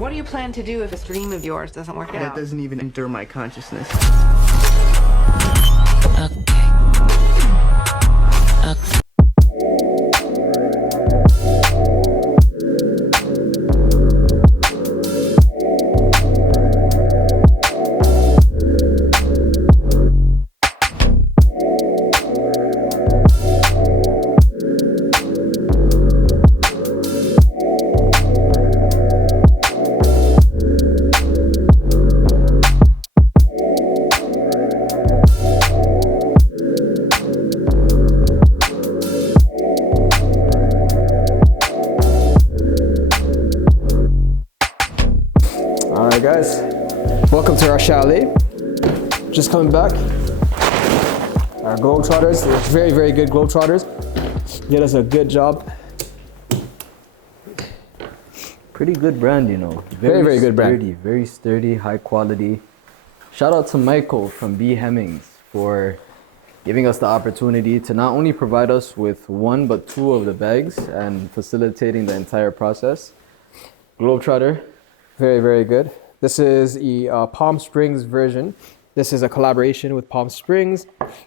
what do you plan to do if this dream of yours doesn't work out? That doesn't even enter my consciousness. Alright guys, welcome to our chalet. Just coming back. Our Globe-Trotters, they're very, very good Globe-Trotters. Did us a good job. Pretty good brand, you know. Very, very good brand. Very sturdy, high quality. Shout out to Michael from B. Hemmings for giving us the opportunity to not only provide us with one but two of the bags and facilitating the entire process. Globe-Trotter. Very, very good. This is the Palm Springs version. This is a collaboration with Palm Springs,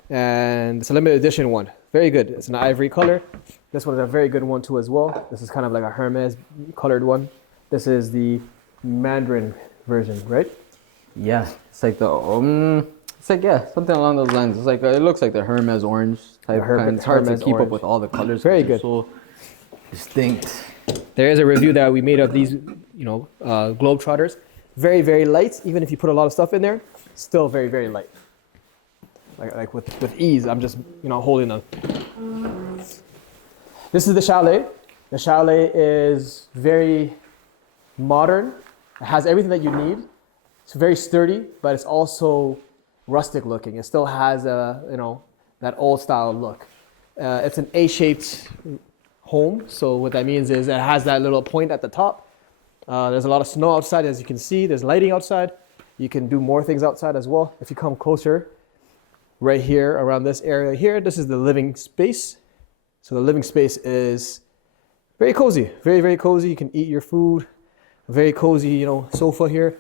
and it's a limited edition one. Very good. It's an ivory color. This one is a very good one too as well. This is kind of like a Hermes colored one. This is the Mandarin version, right? Yeah, it's like the yeah, something along those lines. It's like it looks like the Hermes orange type kind. It's hard to keep up with all the colors. Very good. So distinct. There is a review that we made of these, you know, Globe-Trotters. Very, very light. Even if you put a lot of stuff in there, still very, very light. Like with ease. I'm just, you know, holding them. This is the chalet. The chalet is very modern. It has everything that you need. It's very sturdy, but it's also rustic looking. It still has a, you know, that old style look. It's an A-shaped home. So what that means is it has that little point at the top. There's a lot of snow outside, as you can see. There's lighting outside. You can do more things outside as well. If you come closer, right here around this area here, this is the living space. So the living space is very cozy, very, very cozy. You can eat your food. A very cozy, you know, sofa here.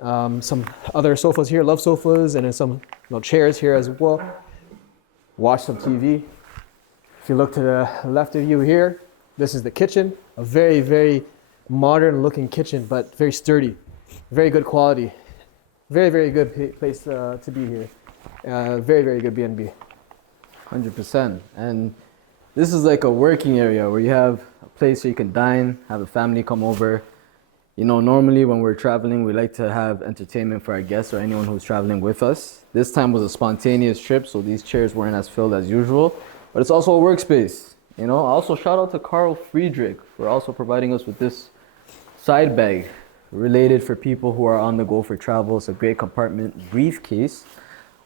Some other sofas here, love sofas, and then some, you know, chairs here as well. Watch some TV. If you look to the left of you here, this is the kitchen. A very, very modern looking kitchen, but very sturdy, very good quality. Very, very good place to be here. Very, very good B&B. 100%. And this is like a working area where you have a place where you can dine, have a family come over. You know, normally when we're traveling, we like to have entertainment for our guests or anyone who's traveling with us. This time was a spontaneous trip, so these chairs weren't as filled as usual, but it's also a workspace. You know, also shout out to Carl Friedrich for also providing us with this side bag related for people who are on the go for travel. It's a great compartment briefcase.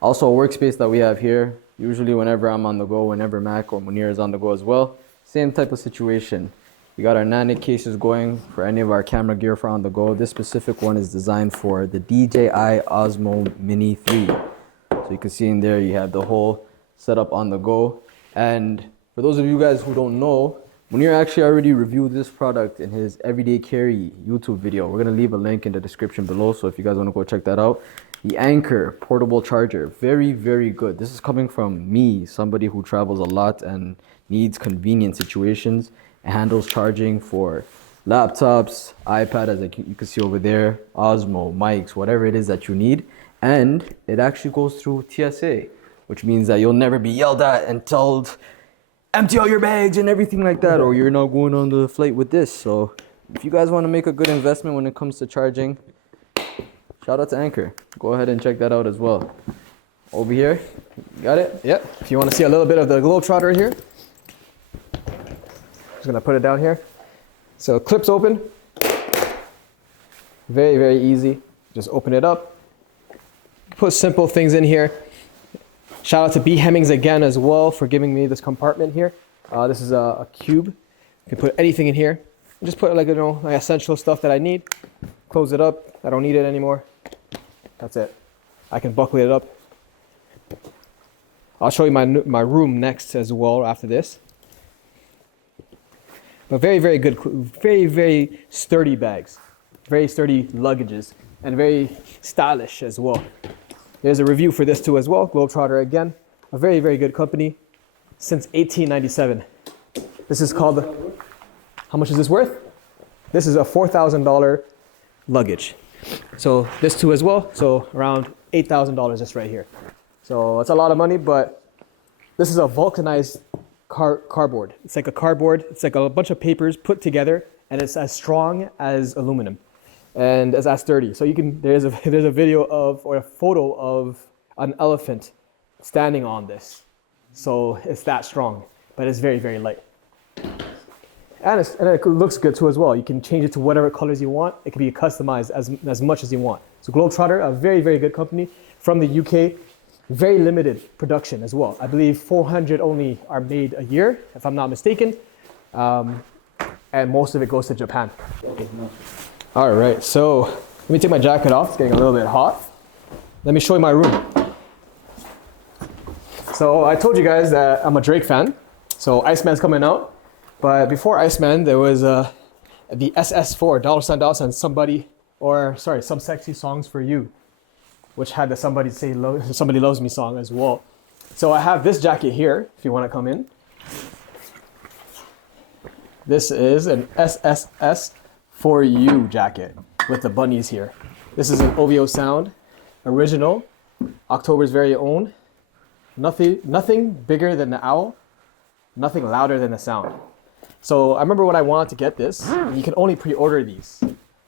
Also a workspace that we have here. Usually whenever I'm on the go, whenever Mac or Munir is on the go as well, same type of situation. We got our Nanic cases going for any of our camera gear for on the go. This specific one is designed for the DJI Osmo Mini 3. So you can see in there you have the whole setup on the go. And for those of you guys who don't know, Munir actually already reviewed this product in his Everyday Carry YouTube video. We're going to leave a link in the description below, so if you guys want to go check that out. The Anchor portable charger, very, very good. This is coming from me, somebody who travels a lot and needs convenient situations. It handles charging for laptops, iPad, as you can see over there, Osmo, mics, whatever it is that you need. And it actually goes through TSA, which means that you'll never be yelled at and told, empty all your bags and everything like that, or you're not going on the flight with this. So if you guys want to make a good investment when it comes to charging, shout out to Anchor. Go ahead and check that out as well. Over here, got it? Yep. If you want to see a little bit of the Globe-Trotter here, just gonna put it down here. So it clips open. Very, very easy. Just open it up. Put simple things in here. Shout out to B. Hemmings again as well for giving me this compartment here. This is a cube. You can put anything in here. Just put like, you know, my essential stuff that I need. Close it up. I don't need it anymore. That's it. I can buckle it up. I'll show you my room next as well after this. But very, very good, very, very sturdy bags. very sturdy luggages, and very stylish as well. There's a review for this too as well. Globe-Trotter again, a very, very good company since 1897. This is called, how much is this worth? This is a $4,000 luggage. So this too as well, so around $8,000 just right here. So it's a lot of money, but this is a vulcanized cardboard. It's like a cardboard, it's like a bunch of papers put together, and it's as strong as aluminum and as sturdy. So you can, there's a video of, or a photo of an elephant standing on this. So it's that strong, but it's very, very light. And it looks good too as well. You can change it to whatever colors you want. It can be customized as much as you want. So Globe-Trotter, a very, very good company from the UK. Very limited production as well. I believe 400 only are made a year, if I'm not mistaken. And most of it goes to Japan. All right, so let me take my jacket off. It's getting a little bit hot. Let me show you my room. So I told you guys that I'm a Drake fan. So Iceman's coming out. But before Iceman, there was the SS4, $, somebody, or sorry, Some Sexy Songs for You, which had the Somebody Loves Me song as well. So I have this jacket here, if you want to come in. This is an SSS for You jacket with the bunnies here. This is an OVO Sound, original, October's very own. Nothing bigger than the owl, nothing louder than the sound. So I remember when I wanted to get this, you can only pre-order these.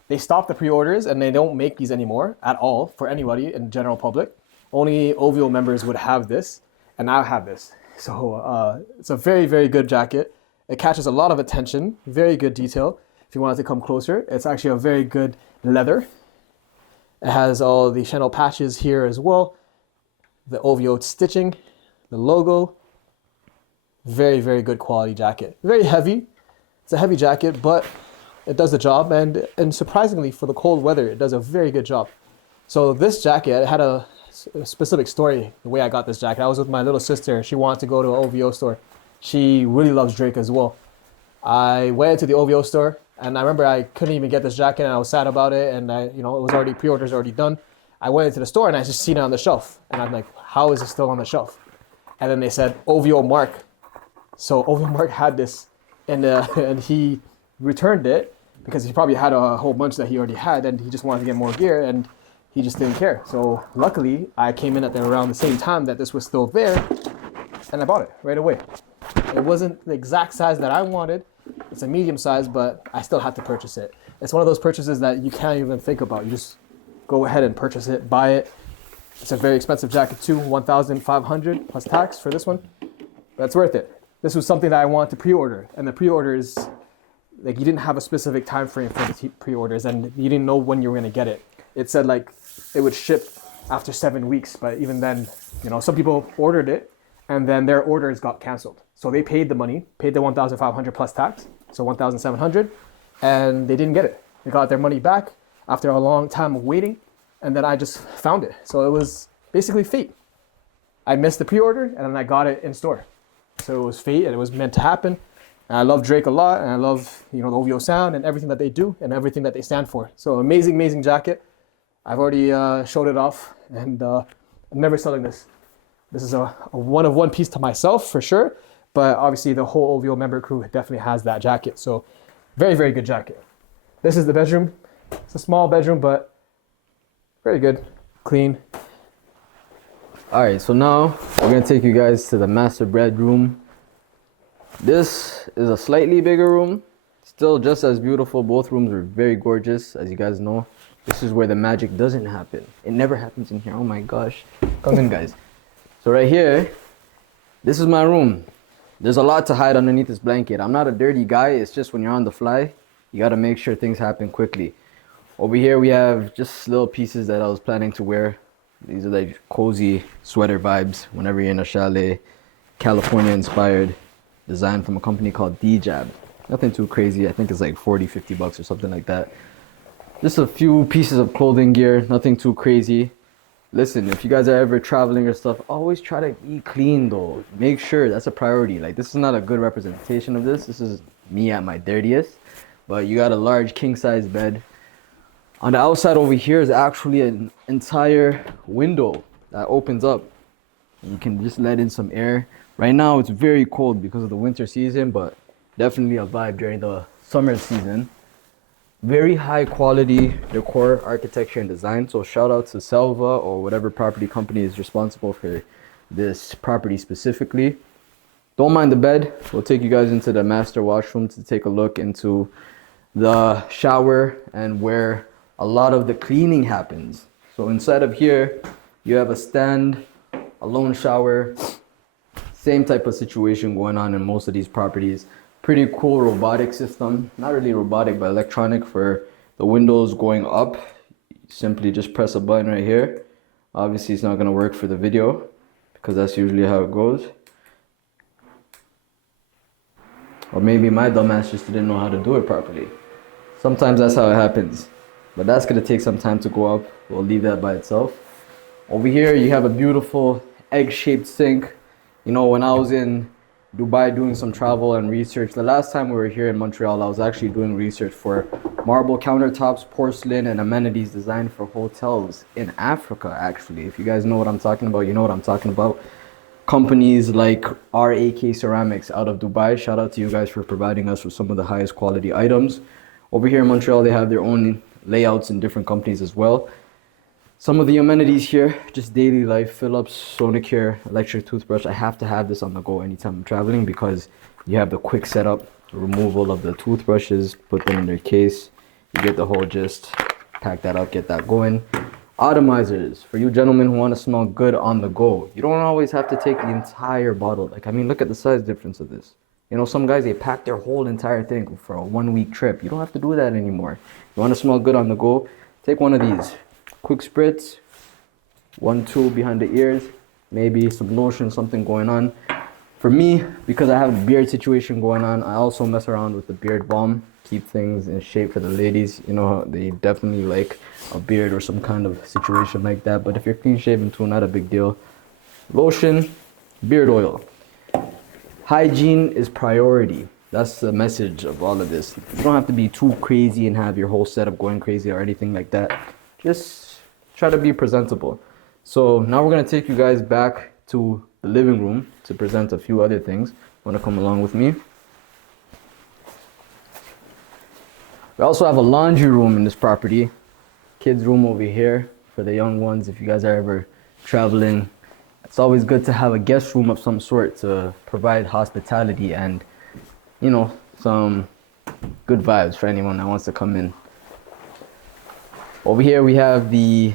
They stopped the pre-orders and they don't make these anymore at all for anybody in general public. Only OVO members would have this, and I have this. So it's a very, very good jacket. It catches a lot of attention, very good detail. If you wanted to come closer, it's actually a very good leather. It has all the Chanel patches here as well. The OVO stitching, the logo. Very, very good quality jacket. Very heavy. It's a heavy jacket, but it does the job, and surprisingly for the cold weather, it does a very good job. So this jacket, it had a specific story, the way I got this jacket. I was with my little sister. She wanted to go to an OVO store. She really loves Drake as well. I went into the OVO store, and I remember I couldn't even get this jacket, and I was sad about it, and it was already, pre-orders already done. I went into the store, and I just seen it on the shelf, and I'm like, how is it still on the shelf? And then they said, OVO Mark. So OVO Mark had this, and he returned it, because he probably had a whole bunch that he already had, and he just wanted to get more gear, and he just didn't care. So luckily, I came in at around the same time that this was still there, and I bought it right away. It wasn't the exact size that I wanted. It's a medium size, but I still had to purchase it. It's one of those purchases that you can't even think about. You just go ahead and purchase it, buy it. It's a very expensive jacket too, $1,500 plus tax for this one. But it's worth it. This was something that I wanted to pre-order, and the pre-orders, like, you didn't have a specific time frame for the pre-orders, and you didn't know when you were going to get it. It said like it would ship after 7 weeks, but even then, some people ordered it, and then their orders got canceled. So they paid the money, paid the $1,500 plus tax, so $1,700, and they didn't get it. They got their money back after a long time of waiting, and then I just found it. So it was basically fate. I missed the pre-order, and then I got it in store. So it was fate, and it was meant to happen. And I love Drake a lot, and I love the OVO sound and everything that they do and everything that they stand for. So amazing, amazing jacket. I've already showed it off, and I'm never selling this. This is a one-of-one piece to myself for sure, but obviously the whole OVO member crew definitely has that jacket. So very, very good jacket. This is the bedroom. It's a small bedroom, but very good, clean. All right, so now we're gonna take you guys to the master bedroom. This is a slightly bigger room, still just as beautiful. Both rooms are very gorgeous, as you guys know. This is where the magic doesn't happen. It never happens in here. Oh my gosh. Come in, guys. So right here, this is my room. There's a lot to hide underneath this blanket. I'm not a dirty guy. It's just when you're on the fly, you gotta make sure things happen quickly. Over here, we have just little pieces that I was planning to wear. These are like cozy sweater vibes whenever you're in a chalet. California inspired, designed from a company called D-Jab. Nothing too crazy. I think it's like $40-50 or something like that. Just a few pieces of clothing gear, nothing too crazy. Listen, if you guys are ever traveling or stuff, always try to be clean though. Make sure that's a priority. Like, this is not a good representation of this. This is me at my dirtiest. But you got a large king size bed. On the outside over here is actually an entire window that opens up. You can just let in some air. Right now it's very cold because of the winter season, but definitely a vibe during the summer season. Very high quality decor, architecture, and design. So shout out to Selva or whatever property company is responsible for this property specifically. Don't mind the bed. We'll take you guys into the master washroom to take a look into the shower and where a lot of the cleaning happens. So inside of here, you have a stand, alone shower, same type of situation going on in most of these properties. Pretty cool robotic system, not really robotic, but electronic for the windows going up. Simply just press a button right here. Obviously it's not gonna work for the video because that's usually how it goes. Or maybe my dumbass just didn't know how to do it properly. Sometimes that's how it happens. But that's gonna take some time to go up. We'll leave that by itself. Over here, you have a beautiful egg-shaped sink. You know, when I was in Dubai doing some travel and research, the last time we were here in Montreal, I was actually doing research for marble countertops, porcelain, and amenities designed for hotels in Africa, actually. If you guys know what I'm talking about, you know what I'm talking about. Companies like RAK Ceramics out of Dubai, shout out to you guys for providing us with some of the highest quality items. Over here in Montreal, they have their own layouts in different companies as well. Some of the amenities here, just daily life, Philips, Sonicare, electric toothbrush. I have to have this on the go anytime I'm traveling because you have the quick setup, removal of the toothbrushes, put them in their case. You get the whole gist, pack that up, get that going. Atomizers, for you gentlemen who want to smell good on the go. You don't always have to take the entire bottle. Like, I mean, look at the size difference of this. You know, some guys, they pack their whole entire thing for a 1 week trip. You don't have to do that anymore. You want to smell good on the go? Take one of these. Quick spritz, 1, 2 behind the ears, maybe some lotion, something going on. For me, because I have a beard situation going on, I also mess around with the beard balm. Keep things in shape for the ladies. You know, they definitely like a beard or some kind of situation like that. But if you're clean shaven too, not a big deal. Lotion, beard oil. Hygiene is priority. That's the message of all of this. You don't have to be too crazy and have your whole setup going crazy or anything like that. Just try to be presentable. So now we're gonna take you guys back to the living room to present a few other things. Wanna come along with me? We also have a laundry room in this property. Kids room over here for the young ones if you guys are ever traveling. It's always good to have a guest room of some sort to provide hospitality and, you know, some good vibes for anyone that wants to come in. Over here we have the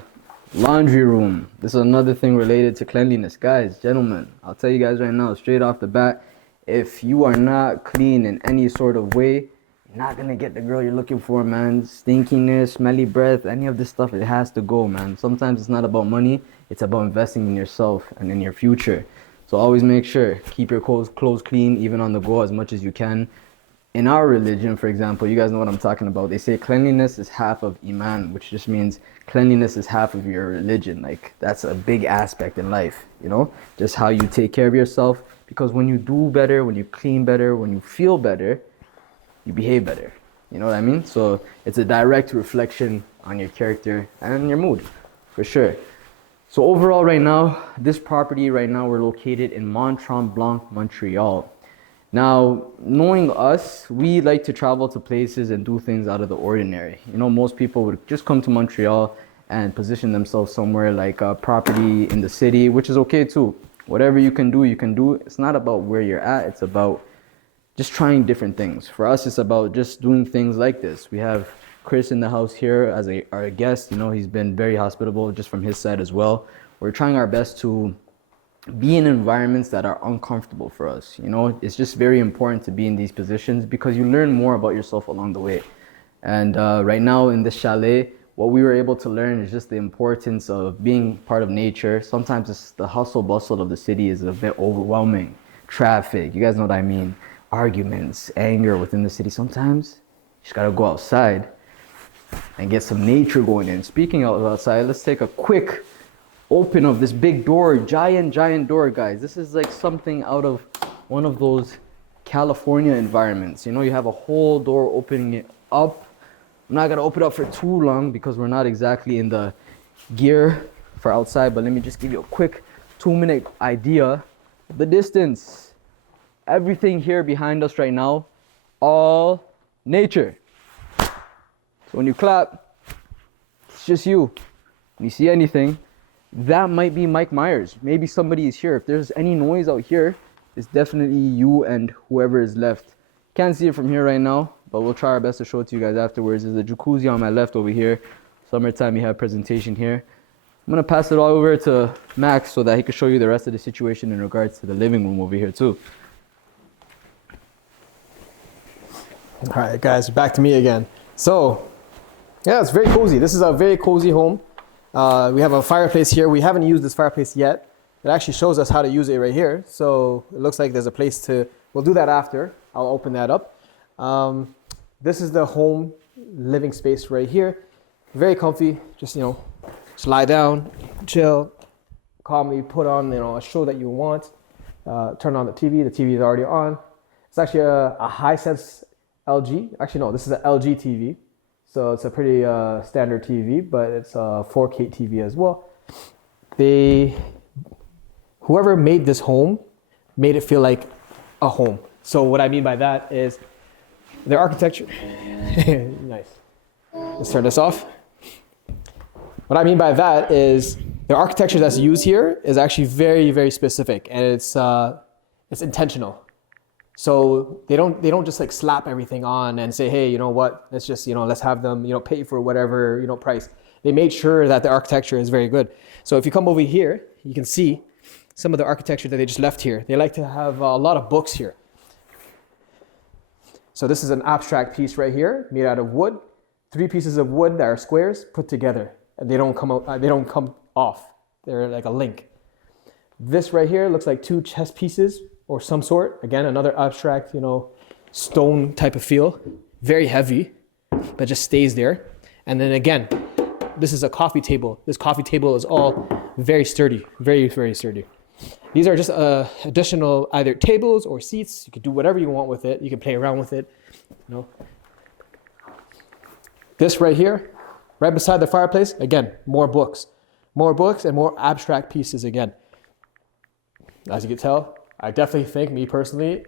laundry room. This is another thing related to cleanliness. Guys, gentlemen, I'll tell you guys right now, straight off the bat, if you are not clean in any sort of way, you're not gonna get the girl you're looking for, man. Stinkiness, smelly breath, any of this stuff, it has to go, man. Sometimes it's not about money, it's about investing in yourself and in your future. So always make sure, keep your clothes clean, even on the go as much as you can. In our religion, for example, you guys know what I'm talking about. They say cleanliness is half of Iman, which just means cleanliness is half of your religion. Like, that's a big aspect in life, you know? Just how you take care of yourself. Because when you do better, when you clean better, when you feel better, you behave better. You know what I mean? So it's a direct reflection on your character and your mood, for sure. So overall right now, this property right now, we're located in Mont-Tremblant, Montreal. Now, knowing us, we like to travel to places and do things out of the ordinary. You know, most people would just come to Montreal and position themselves somewhere like a property in the city, which is okay too. Whatever you can do, you can do. It's not about where you're at, it's about just trying different things. For us, it's about just doing things like this. We have Chris in the house here as our guest. You know, he's been very hospitable just from his side as well. We're trying our best to be in environments that are uncomfortable for us. You know, it's just very important to be in these positions because you learn more about yourself along the way. And right now in this chalet, what we were able to learn is just the importance of being part of nature. Sometimes it's the hustle bustle of the city is a bit overwhelming. Traffic, you guys know what I mean. Arguments, anger within the city. Sometimes you just gotta go outside and get some nature going in. Speaking of outside, let's take a quick open of this big door, giant door, guys. This is like something out of one of those California environments. You know, you have a whole door opening it up. I'm not gonna open it up for too long because we're not exactly in the gear for outside, but let me just give you a quick 2-minute idea. The distance, everything here behind us right now, all nature. So when you clap, it's just you. When you see anything, that might be Mike Myers. Maybe somebody is here. If there's any noise out here, it's definitely you and whoever is left. Can't see it from here right now, but we'll try our best to show it to you guys afterwards. There's a jacuzzi on my left over here. Summertime, you have presentation here. I'm gonna pass it all over to Max so that he can show you the rest of the situation in regards to the living room over here too. All right, guys, back to me again. So, yeah, it's very cozy. This is a very cozy home. We have a fireplace here. We haven't used this fireplace yet. It actually shows us how to use it right here. So it looks like there's a place to, we'll do that after. I'll open that up. This is the home living space right here. Very comfy, just, you know, just lie down, chill, calmly put on, you know, a show that you want. Turn on the TV is already on. It's actually a Hisense LG. Actually, no, this is an LG TV. So it's a pretty standard TV, but it's a 4K TV as well. Whoever made this home made it feel like a home. So what I mean by that is their architecture. Nice. Let's turn this off. What I mean by that is the architecture that's used here is actually very, very specific, and it's intentional. So they don't just like slap everything on and say, hey, you know what, let's just, you know, let's have them, you know, pay for whatever, you know, price. They made sure that the architecture is very good. So if you come over here, you can see some of the architecture that they just left here. They like to have a lot of books here. So this is an abstract piece right here, made out of wood. 3 pieces of wood that are squares put together, and they don't come out, they don't come off. They're like a link. This right here looks like 2 chess pieces or some sort. Again, another abstract, you know, stone type of feel. Very heavy, but just stays there. And then again, this is a coffee table. This coffee table is all very sturdy, very, very sturdy. These are just additional either tables or seats. You can do whatever you want with it. You can play around with it, you know. This right here, right beside the fireplace, again, more books and more abstract pieces again. As you can tell, I definitely think, me personally,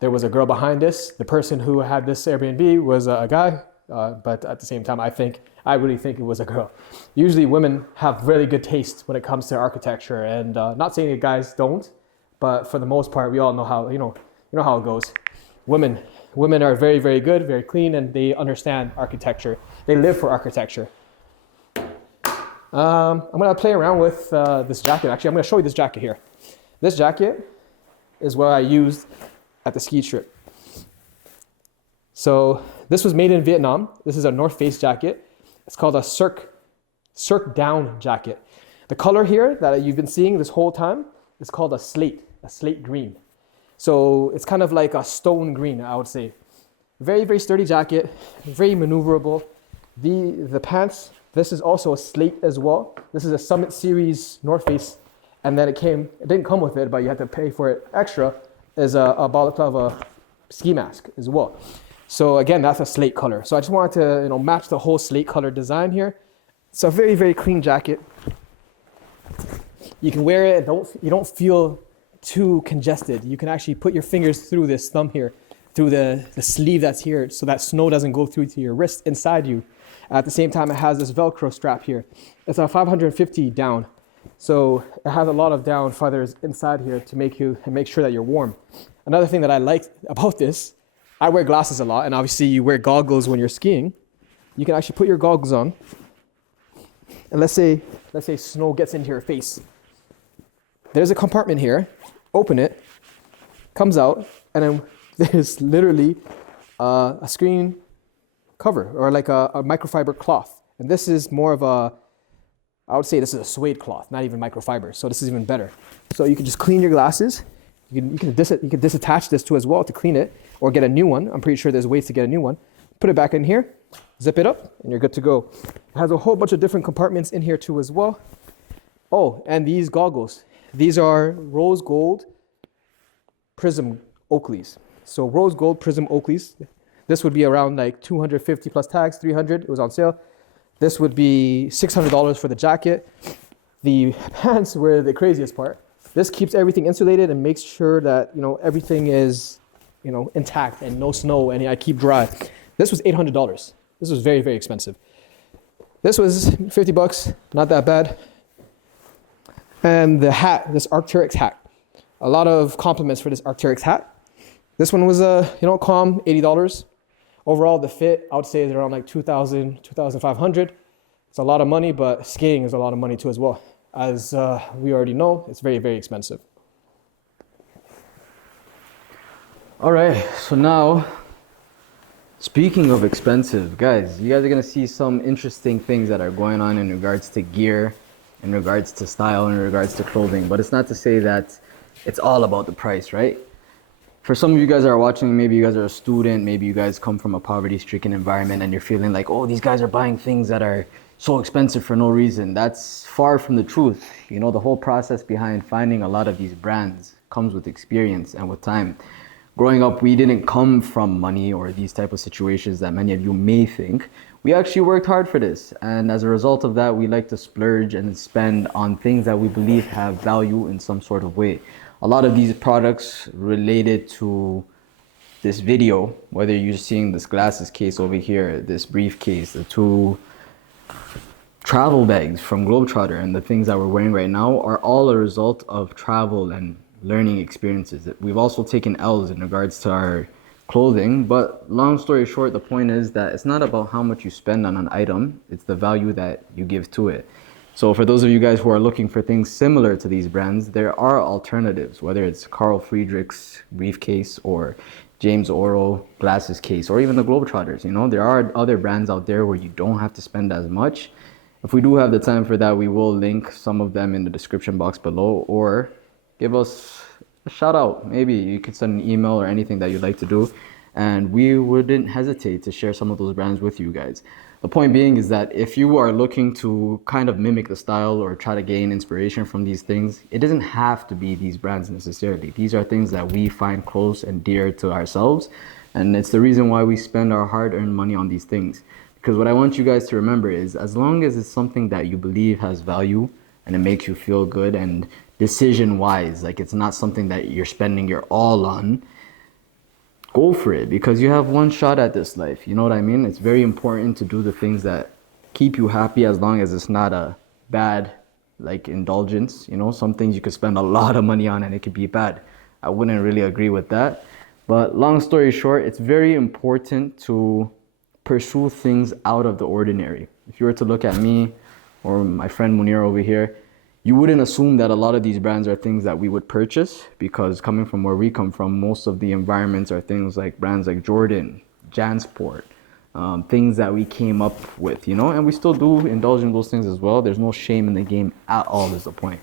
there was a girl behind this. The person who had this Airbnb was a guy, but at the same time, I really think it was a girl. Usually women have really good taste when it comes to architecture, and not saying that guys don't, but for the most part, we all know how, you know how it goes. Women are very, very good, very clean, and they understand architecture. They live for architecture. I'm gonna play around with this jacket. Actually, I'm gonna show you this jacket here. This jacket is what I used at the ski trip. So this was made in Vietnam. This is a North Face jacket. It's called a Cirque down jacket. The color here that you've been seeing this whole time is called a slate green. So it's kind of like a stone green, I would say. Very, very sturdy jacket, very maneuverable. The pants, this is also a slate as well. This is a Summit Series North Face. And then it didn't come with it, but you had to pay for it extra, is a balaclava ski mask as well. So again, that's a slate color. So I just wanted to, you know, match the whole slate color design here. It's a very, very clean jacket. You can wear it, you don't feel too congested. You can actually put your fingers through this thumb here, through the sleeve that's here, so that snow doesn't go through to your wrist inside you. At the same time, it has this Velcro strap here. It's a 550 down. So it has a lot of down feathers inside here to make sure that you're warm. Another thing that I like about this, I wear glasses a lot, and obviously you wear goggles when you're skiing. You can actually put your goggles on, and let's say snow gets into your face. There's a compartment here. Open it, comes out, and then there's literally a screen cover, or like a microfiber cloth. And this is more of I would say this is a suede cloth, not even microfiber. So this is even better. So you can just clean your glasses. You can disattach this too as well to clean it, or get a new one. I'm pretty sure there's ways to get a new one. Put it back in here, zip it up, and you're good to go. It has a whole bunch of different compartments in here too as well. Oh, and these goggles. These are rose gold prism Oakleys. So rose gold prism Oakleys. This would be around like 250 plus tax, 300. It was on sale. This would be $600 for the jacket. The pants were the craziest part. This keeps everything insulated and makes sure that, you know, everything is, you know, intact and no snow and I keep dry. This was $800. This was very, very expensive. This was 50 bucks, not that bad. And the hat, this Arc'teryx hat. A lot of compliments for this Arc'teryx hat. This one was, you know, calm, $80. Overall, the fit, I would say, is around like $2,000, $2,500. It's a lot of money, but skating is a lot of money too as well. As we already know, it's very, very expensive. All right, so now, speaking of expensive, guys, you guys are gonna see some interesting things that are going on in regards to gear, in regards to style, in regards to clothing. But it's not to say that it's all about the price, right? For some of you guys that are watching, maybe you guys are a student, maybe you guys come from a poverty-stricken environment and you're feeling like, oh, these guys are buying things that are so expensive for no reason. That's far from the truth. You know, the whole process behind finding a lot of these brands comes with experience and with time. Growing up, we didn't come from money or these type of situations that many of you may think. We actually worked hard for this. And as a result of that, we like to splurge and spend on things that we believe have value in some sort of way. A lot of these products related to this video, whether you're seeing this glasses case over here, this briefcase, the two travel bags from Globe-Trotter and the things that we're wearing right now are all a result of travel and learning experiences. We've also taken L's in regards to our clothing, but long story short, the point is that it's not about how much you spend on an item, it's the value that you give to it. So for those of you guys who are looking for things similar to these brands, there are alternatives, whether it's Carl Friedrich's briefcase or James Oro glasses case, or even the Globe-Trotters. You know, there are other brands out there where you don't have to spend as much. If we do have the time for that, we will link some of them in the description box below, or give us a shout out. Maybe you could send an email or anything that you'd like to do, and we wouldn't hesitate to share some of those brands with you guys. The point being is that if you are looking to kind of mimic the style or try to gain inspiration from these things, it doesn't have to be these brands necessarily. These are things that we find close and dear to ourselves, and it's the reason why we spend our hard-earned money on these things. Because what I want you guys to remember is, as long as it's something that you believe has value and it makes you feel good and decision-wise, like it's not something that you're spending your all on, go for it, because you have one shot at this life. You know what I mean? It's very important to do the things that keep you happy, as long as it's not a bad like indulgence. You know, some things you could spend a lot of money on and it could be bad. I wouldn't really agree with that. But long story short, it's very important to pursue things out of the ordinary. If you were to look at me or my friend Munir over here, you wouldn't assume that a lot of these brands are things that we would purchase, because coming from where we come from, most of the environments are things like brands like Jordan, Jansport, things that we came up with, you know, and we still do indulge in those things as well. There's no shame in the game at all, is the point.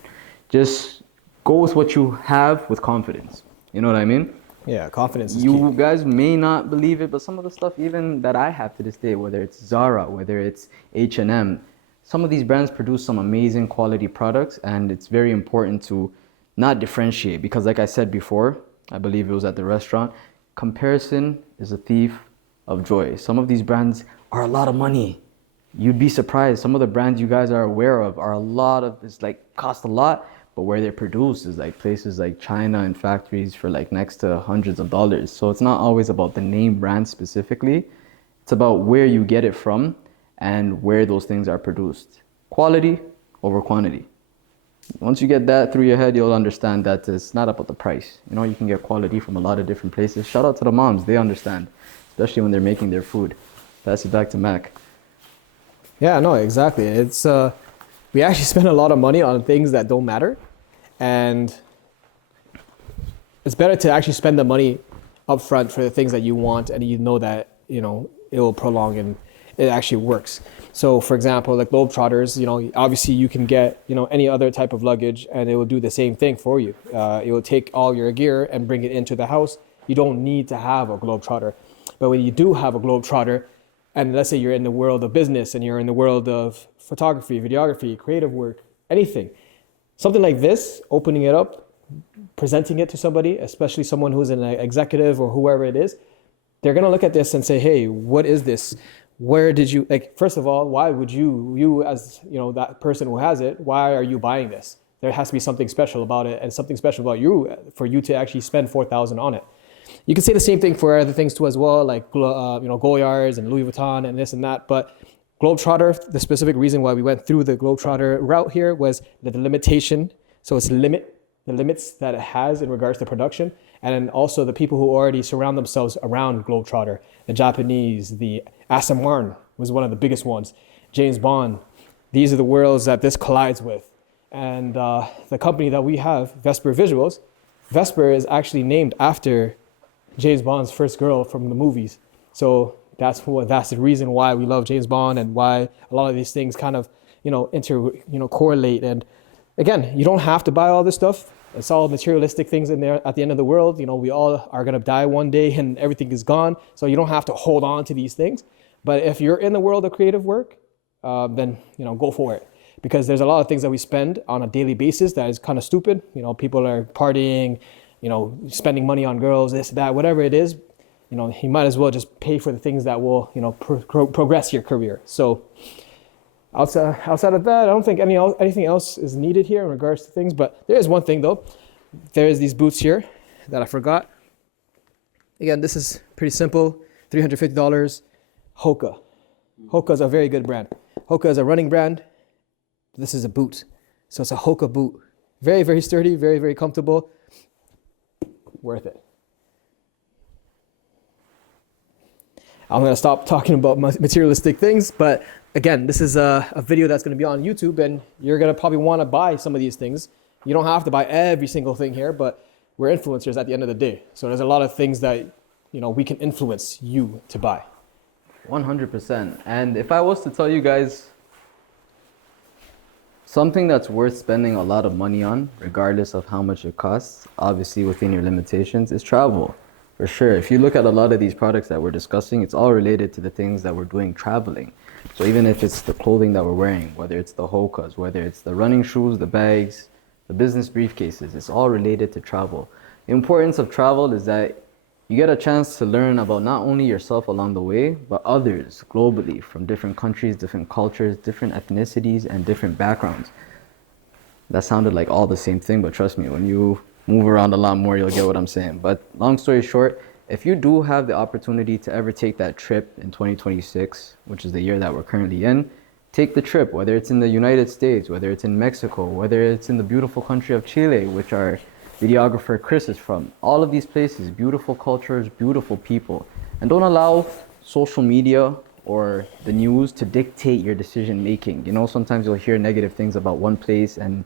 Just go with what you have with confidence. You know what I mean? Yeah, confidence is You key. guys may not believe it, but some of the stuff even that I have to this day, whether it's Zara, whether it's H&M, some of these brands produce some amazing quality products, and it's very important to not differentiate, because like I said before, I believe it was at the restaurant, comparison is a thief of joy. Some of these brands are a lot of money. You'd be surprised. Some of the brands you guys are aware of are it's like cost a lot, but where they're produced is like places like China and factories for like next to hundreds of dollars. So it's not always about the name brand specifically. It's about where you get it from and where those things are produced. Quality over quantity. Once you get that through your head, you'll understand that it's not about the price. You know, you can get quality from a lot of different places. Shout out to the moms, they understand, especially when they're making their food. Pass it back to Mac. Yeah, no, exactly. It's we actually spend a lot of money on things that don't matter, and it's better to actually spend the money up front for the things that you want, and you know that, you know, it will prolong and it actually works. So for example, like Globe-Trotters, you know, obviously you can get, you know, any other type of luggage and it will do the same thing for you. It will take all your gear and bring it into the house. You don't need to have a Globe-Trotter. But when you do have a Globe-Trotter, and let's say you're in the world of business and you're in the world of photography, videography, creative work, anything, something like this, opening it up, presenting it to somebody, especially someone who's an executive or whoever it is, they're going to look at this and say, hey, what is this? Where did you, like, first of all, why would you as, that person who has it, why are you buying this? There has to be something special about it and something special about you for you to actually spend $4,000 on it. You can say the same thing for other things too as well, like, Goyards and Louis Vuitton and this and that. But Globe-Trotter, the specific reason why we went through the Globe-Trotter route here was the limitation. So it's the limits that it has in regards to production. And then also the people who already surround themselves around Globe-Trotter, the Japanese, the Aston Martin was one of the biggest ones, James Bond. These are the worlds that this collides with. And the company that we have, Vesper Visuals, Vesper is actually named after James Bond's first girl from the movies. So that's the reason why we love James Bond and why a lot of these things kind of, correlate. And again, you don't have to buy all this stuff. It's all materialistic things in there. At the end of the world, we all are going to die one day and everything is gone. So you don't have to hold on to these things. But if you're in the world of creative work, then, go for it. Because there's a lot of things that we spend on a daily basis that is kind of stupid. People are partying, spending money on girls, this, that, whatever it is. You might as well just pay for the things that will, progress your career. So outside of that, I don't think anything else is needed here in regards to things. But there is one thing though. There's these boots here that I forgot. Again, this is pretty simple. $350. Hoka. Hoka is a very good brand. Hoka is a running brand. This is a boot. So it's a Hoka boot. Very, very sturdy, very, very comfortable. Worth it. I'm going to stop talking about materialistic things, but again, this is a video that's going to be on YouTube, and you're going to probably want to buy some of these things. You don't have to buy every single thing here, but we're influencers at the end of the day. So there's a lot of things that, we can influence you to buy. 100%. And if I was to tell you guys something that's worth spending a lot of money on, regardless of how much it costs, obviously within your limitations, is travel. For sure. If you look at a lot of these products that we're discussing, it's all related to the things that we're doing traveling. So even if it's the clothing that we're wearing, whether it's the Hokas, whether it's the running shoes, the bags, the business briefcases, it's all related to travel. The importance of travel is that you get a chance to learn about not only yourself along the way, but others globally from different countries, different cultures, different ethnicities, and different backgrounds. That sounded like all the same thing, but trust me, when you move around a lot more, you'll get what I'm saying. But long story short, if you do have the opportunity to ever take that trip in 2026, which is the year that we're currently in, take the trip, whether it's in the United States, whether it's in Mexico, whether it's in the beautiful country of Chile, which our videographer Chris is from. All of these places, beautiful cultures, beautiful people. And don't allow social media or the news to dictate your decision making. Sometimes you'll hear negative things about one place and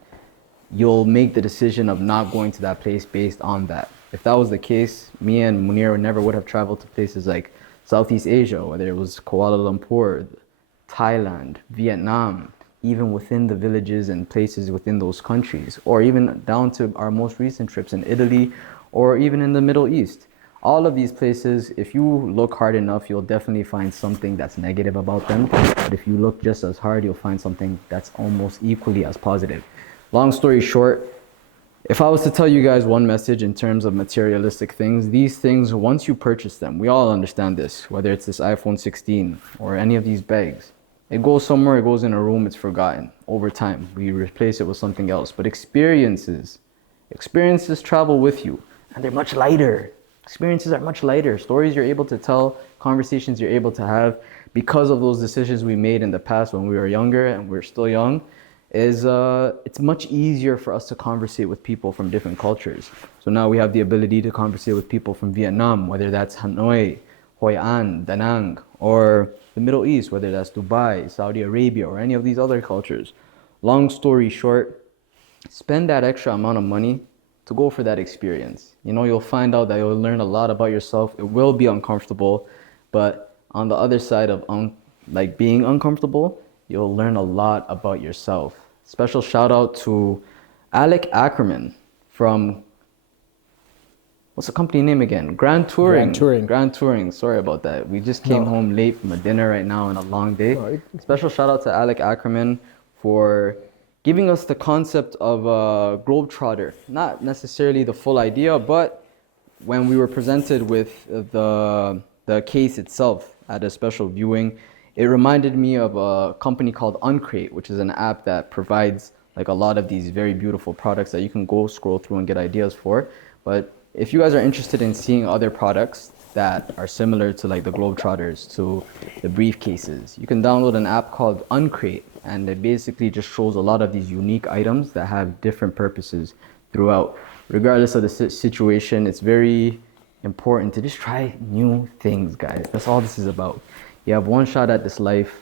you'll make the decision of not going to that place based on that. If that was the case, me and Munir never would have traveled to places like Southeast Asia, whether it was Kuala Lumpur, Thailand, Vietnam, even within the villages and places within those countries, or even down to our most recent trips in Italy, or even in the Middle East. All of these places, if you look hard enough, you'll definitely find something that's negative about them. But if you look just as hard, you'll find something that's almost equally as positive. Long story short, if I was to tell you guys one message in terms of materialistic things, these things, once you purchase them, we all understand this, whether it's this iPhone 16 or any of these bags, it goes somewhere, it goes in a room, it's forgotten. Over time, we replace it with something else. But experiences travel with you, and they're much lighter. Experiences are much lighter. Stories you're able to tell, conversations you're able to have because of those decisions we made in the past when we were younger and we're still young, it's much easier for us to conversate with people from different cultures. So now we have the ability to conversate with people from Vietnam, whether that's Hanoi, Hoi An, Da Nang, or the Middle East, whether that's Dubai, Saudi Arabia, or any of these other cultures. Long story short, spend that extra amount of money to go for that experience. You'll find out that you'll learn a lot about yourself. It will be uncomfortable, but on the other side of being uncomfortable, you'll learn a lot about yourself. Special shout out to Alec Ackerman from, what's the company name again? Grand Touring. Sorry about that. We just came home late from a dinner right now and a long day. Right. Special shout out to Alec Ackerman for giving us the concept of a Globe-Trotter. Not necessarily the full idea, but when we were presented with the the case itself at a special viewing, it reminded me of a company called Uncrate, which is an app that provides like a lot of these very beautiful products that you can go scroll through and get ideas for. But if you guys are interested in seeing other products that are similar to like the Globe-Trotters, to the briefcases, you can download an app called Uncrate, and it basically just shows a lot of these unique items that have different purposes throughout. Regardless of the situation, it's very important to just try new things, guys. That's all this is about. You have one shot at this life.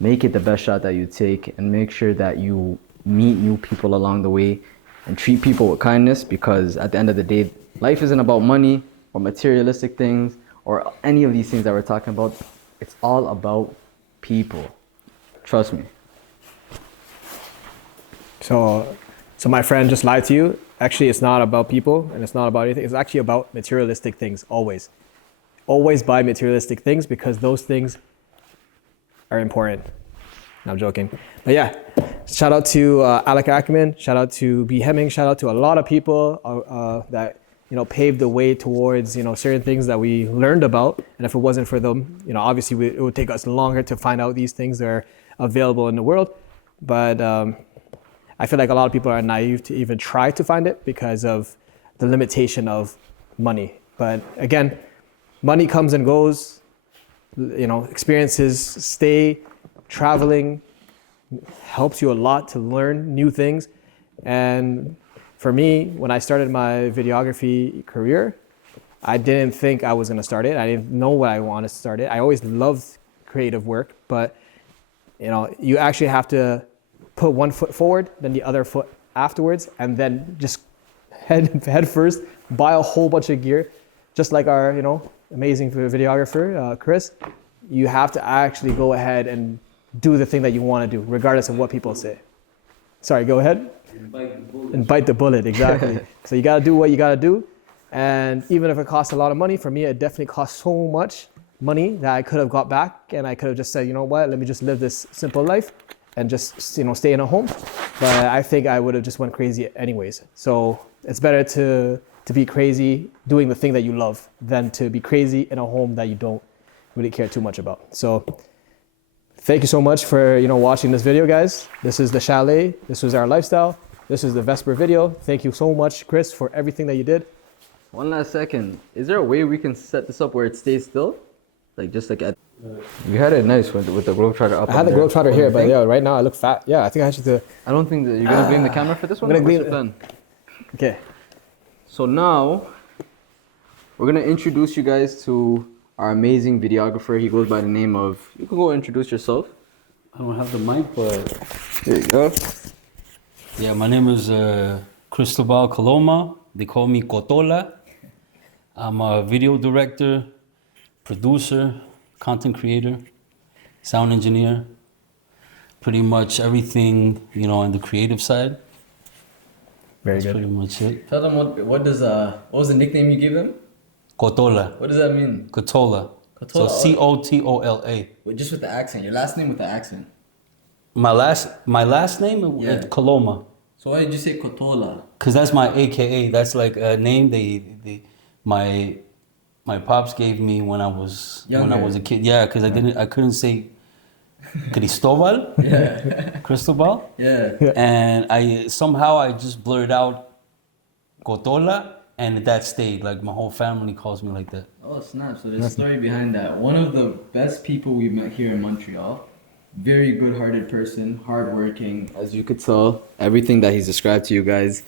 Make it the best shot that you take, and make sure that you meet new people along the way and treat people with kindness, because at the end of the day, life isn't about money or materialistic things or any of these things that we're talking about. It's all about people. Trust me. So my friend just lied to you. Actually, it's not about people and it's not about anything. It's actually about materialistic things, always. Always buy materialistic things, because those things are important. No, I'm joking. But yeah, shout out to Alec Ackerman, shout out to B. Hemming, shout out to a lot of people that paved the way towards certain things that we learned about. And if it wasn't for them, obviously it would take us longer to find out these things that are available in the world. But I feel like a lot of people are naive to even try to find it because of the limitation of money. But again, money comes and goes. Experiences stay. Traveling helps you a lot to learn new things. And for me, when I started my videography career, I didn't think I was going to start it. I didn't know what I wanted to start it. I always loved creative work, but you actually have to put one foot forward, then the other foot afterwards, and then just head first, buy a whole bunch of gear, just like our amazing videographer, Chris. You have to actually go ahead and do the thing that you want to do, regardless of what people say. Sorry, go ahead. And bite the bullet, exactly. So you got to do what you got to do. And even if it costs a lot of money, for me, it definitely costs so much money that I could have got back, and I could have just said, let me just live this simple life and just, stay in a home. But I think I would have just went crazy anyways. So it's better to be crazy doing the thing that you love than to be crazy in a home that you don't really care too much about. So thank you so much for watching this video, guys. This is the chalet. This was our lifestyle. This is the Vesper video. Thank you so much, Chris, for everything that you did. One last second. Is there a way we can set this up where it stays still? You had it nice with the Globetrotter up. I had the Globetrotter here, but right now I look fat. Yeah, I think I should. I don't think that you're gonna blame the camera for this one. I'm gonna blame. Okay. So now we're gonna introduce you guys to our amazing videographer. He goes by the name of. You can go introduce yourself. I don't have the mic, but There you go. yeah, my name is Cristobal Coloma. They call me Cotola. I'm a video director, producer, content creator, sound engineer, pretty much everything, on the creative side. Very That's good. pretty much it. Tell them what was the nickname you gave them? Cotola. What does that mean? Cotola. Cotola. So Cotola. Just with the accent. Your last name with the accent. My last name is Coloma. So why did you say Cotola? Cause that's my AKA. That's like a name my pops gave me when I was a kid. Yeah, cause I couldn't say Cristobal. Yeah. Cristobal. Yeah. And I just blurred out Cotola, and that stayed. Like my whole family calls me like that. Oh snap! So there's a story behind that. One of the best people we've met here in Montreal. Very good-hearted person, hardworking. As you could tell, everything that he's described to you guys,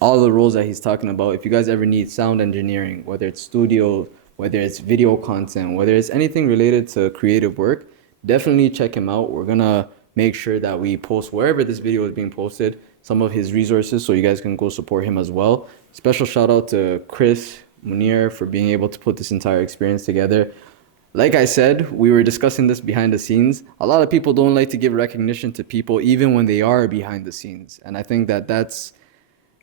all the roles that he's talking about. If you guys ever need sound engineering, whether it's studio, whether it's video content, whether it's anything related to creative work, definitely check him out. We're gonna make sure that we post wherever this video is being posted, some of his resources, so you guys can go support him as well. Special shout out to Chris, Munir, for being able to put this entire experience together. Like I said, we were discussing this behind the scenes. A lot of people don't like to give recognition to people even when they are behind the scenes. And I think that that's,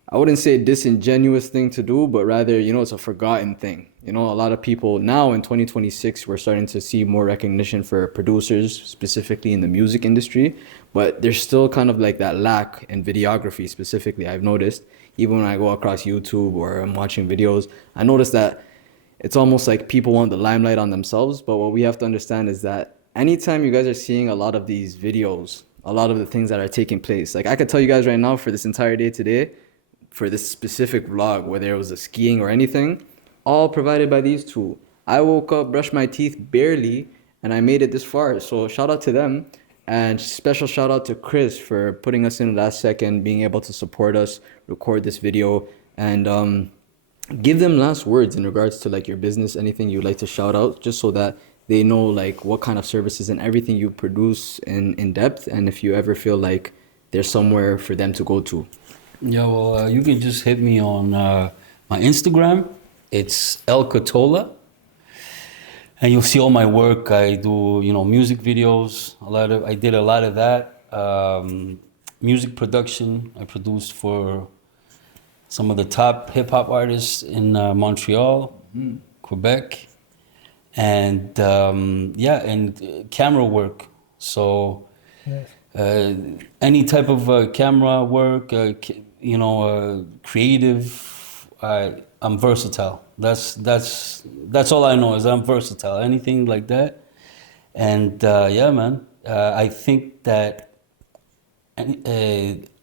I wouldn't say a disingenuous thing to do, but rather, it's a forgotten thing. A lot of people now in 2026, we're starting to see more recognition for producers, specifically in the music industry. But there's still kind of like that lack in videography specifically, I've noticed. Even when I go across YouTube or I'm watching videos, I noticed that it's almost like people want the limelight on themselves. But what we have to understand is that anytime you guys are seeing a lot of these videos, a lot of the things that are taking place, like I could tell you guys right now for this entire day today, for this specific vlog, whether it was a skiing or anything, all provided by these two. I woke up, brushed my teeth barely, and I made it this far. So shout out to them. And special shout out to Chris for putting us in last second, being able to support us, record this video, and give them last words in regards to like your business, anything you'd like to shout out, just so that they know like what kind of services and everything you produce in depth, and if you ever feel like there's somewhere for them to go to. Yeah, well, you can just hit me on my Instagram. It's El Cotola. And you'll see all my work. I do, music videos. I did a lot of that. Music production. I produced for some of the top hip hop artists in Montreal, Quebec, and and camera work. So any type of camera work, creative. I'm versatile. That's all I know is I'm versatile. Anything like that, and man, I think that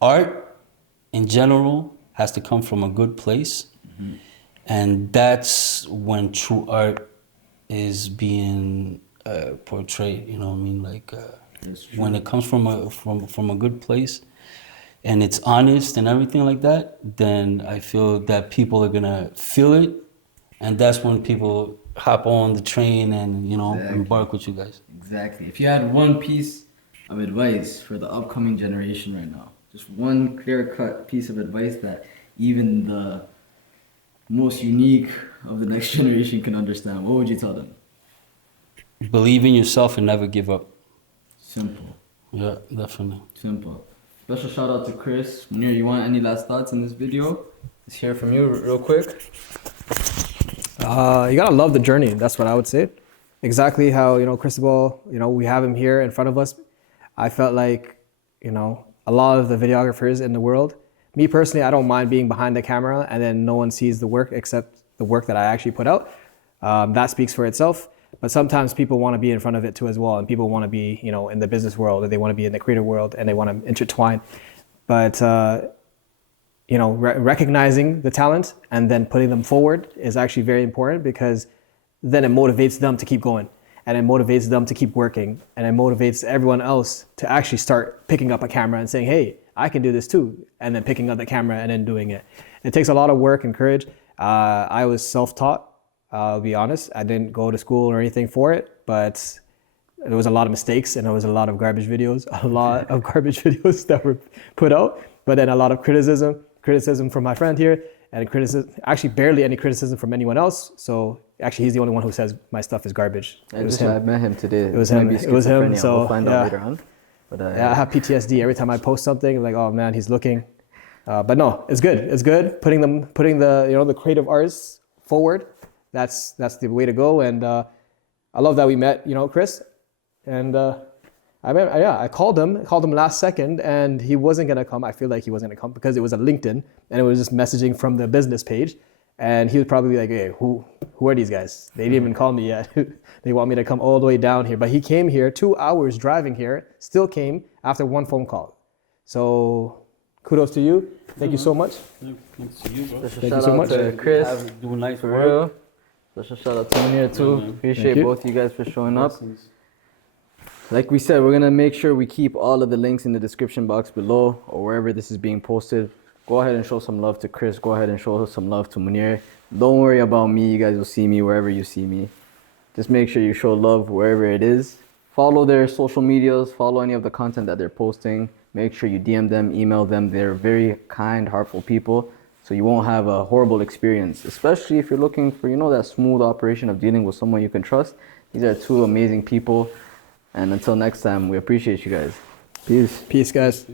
art in general has to come from a good place, and that's when true art is being portrayed. You know what I mean? Like when it comes from a good place, and it's honest and everything like that, then I feel that people are gonna feel it, and that's when people hop on the train and embark with you guys. Exactly. If you had one piece of advice for the upcoming generation right now, just one clear-cut piece of advice that even the most unique of the next generation can understand, what would you tell them? Believe in yourself and never give up. Simple. Yeah, definitely. Simple. Special shout out to Chris. Munir, you want any last thoughts in this video? Let's hear from you real quick. You gotta love the journey. That's what I would say. Exactly how, Cristobal, we have him here in front of us. I felt like, a lot of the videographers in the world, me personally, I don't mind being behind the camera and then no one sees the work except the work that I actually put out. That speaks for itself. But sometimes people want to be in front of it too as well. And people want to be, in the business world, or they want to be in the creative world, and they want to intertwine. But, recognizing the talent and then putting them forward is actually very important, because then it motivates them to keep going, and it motivates them to keep working, and it motivates everyone else to actually start picking up a camera and saying, hey, I can do this too. And then picking up the camera and then doing it. It takes a lot of work and courage. I was self-taught. I'll be honest, I didn't go to school or anything for it, but there was a lot of mistakes and there was a lot of garbage videos, that were put out, but then a lot of criticism from my friend here, and actually barely any criticism from anyone else. So actually he's the only one who says my stuff is garbage. I met him today. It was him. So we'll find out later on. But, I have PTSD every time I post something. I'm like, oh man, he's looking. But no, it's good. It's good putting the the creative artists forward. That's the way to go. And I love that we met, Chris. And I called him last second, and he wasn't gonna come. I feel like he wasn't gonna come because it was a LinkedIn and it was just messaging from the business page. And he was probably like, hey, who are these guys? They didn't even call me yet. They want me to come all the way down here. But he came here, 2 hours driving here, still came after one phone call. So kudos to you. Thank you so much. Thanks to you, bro. Thank you so much. Chris, Doing nice for work. real. Special shout out to Munir too. Appreciate both you guys for showing up. Like we said, we're gonna make sure we keep all of the links in the description box below, or wherever this is being posted. Go ahead and show some love to Chris. Go ahead and show some love to Munir. Don't worry about me. You guys will see me wherever you see me. Just make sure you show love wherever it is. Follow their social medias. Follow any of the content that they're posting. Make sure you DM them, email them. They're very kind, heartful people. So you won't have a horrible experience, especially if you're looking for, that smooth operation of dealing with someone you can trust. These are two amazing people. And until next time, we appreciate you guys. Peace. Peace, guys.